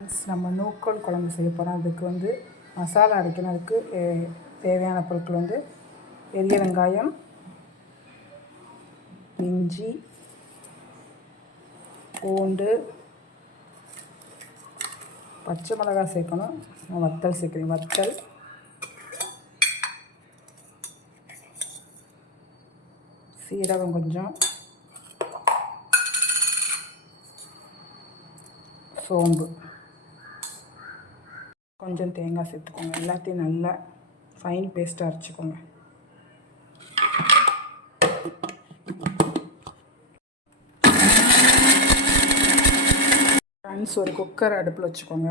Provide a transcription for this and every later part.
நம்ம நூக்கோல் குழம்பு செய்ய போகிறோம். அதுக்கு மசாலா அரைக்கணும். அதுக்கு தேவையான பொருட்கள் பெரிய வெங்காயம், இஞ்சி, பூண்டு, பச்சை மிளகாய் சேர்க்கணும். வத்தல் சேர்க்குறேன். வத்தல், சீரகம் கொஞ்சம், சோம்பு கொஞ்சம், தேங்காய் சேர்த்துக்கோங்க. எல்லாத்தையும் நல்லா ஃபைன் பேஸ்ட்டாக அரைச்சிக்கோங்க. ஒரு குக்கர் அடுப்பில் வச்சுக்கோங்க.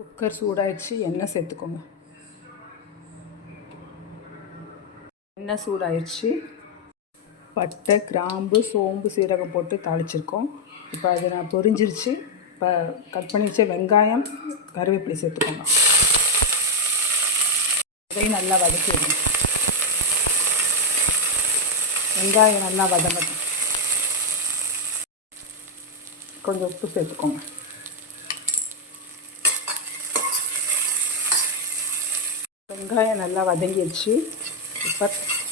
குக்கர் சூடாயிடுச்சு. எண்ணெய் சேர்த்துக்கோங்க. எண்ணெய் சூடாயிடுச்சு. பட்டை, கிராம்பு, சோம்பு, சீரகம் போட்டு தாளிச்சிருக்கோம். இப்போ அது நான் பொரிஞ்சிருச்சு. இப்போ கட் பண்ணி வச்ச வெங்காயம், கருவேப்பிலை சேர்த்துக்கோங்க. இதையும் நல்லா வதக்கிடுங்க. வெங்காயம் நல்லா வதங்கட்டும். கொஞ்சம் உப்பு சேர்த்துக்கோங்க. வெங்காயம் நல்லா வதங்கிடுச்சு. இப்போ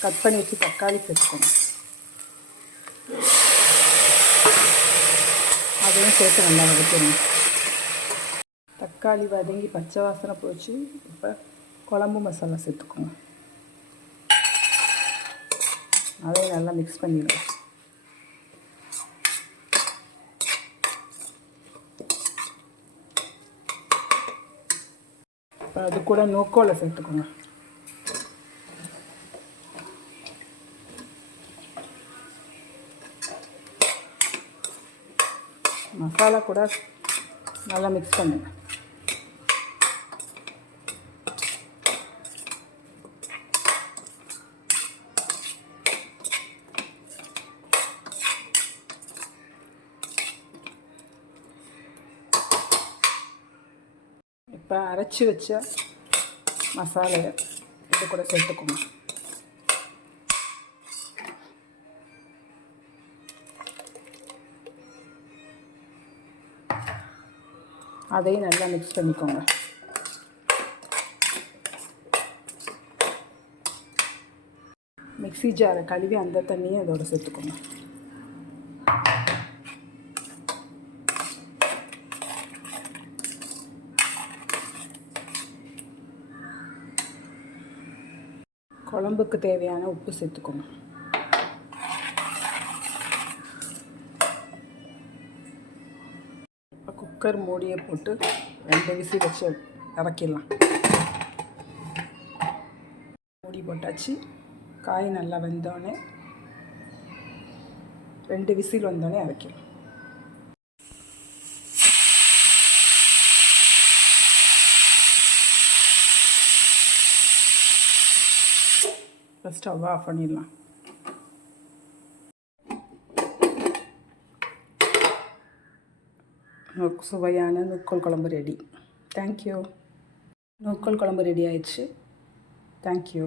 கட் பண்ணி வச்சு தக்காளி சேர்த்துக்கோங்க. அதையும் சேர்த்து நல்லா வதக்கிடுங்க. தக்காளி வதங்கி பச்சை வாசனை போச்சு. இப்போ குழம்பு மசாலா சேர்த்துக்கோங்க. அதையும் நல்லா மிக்ஸ் பண்ணிடுங்க. இப்போ அது கூட நூக்கோலை சேர்த்துக்கோங்க. மசாலா கூட நல்லா மிக்ஸ் பண்ணுங்க. இப்போ அரைச்சி வச்ச மசாலையை இது கூட சேர்த்துக்கோங்க. அதையும் நல்லா மிக்ஸ் பண்ணிக்கோங்க. மிக்ஸி ஜாரை கழுவி அந்த தண்ணியை அதோட சேர்த்துக்கோங்க. குழம்புக்கு தேவையான உப்பு சேர்த்துக்கோங்க. குக்கர் மூடியை போட்டு 2 விசில் வச்சு இறக்கிடலாம். மூடி போட்டாச்சு. காய் நல்லா வெந்தோடனே 2 விசில் வந்தோடனே இறக்கிடலாம். இப்போ ஸ்டவ் ஆஃப் பண்ணிடலாம். சுவையான நூக்கோல் குழம்பு ரெடி. தேங்க்யூ. நூக்கோல் குழம்பு ரெடி ஆயிடுச்சு. தேங்க்யூ.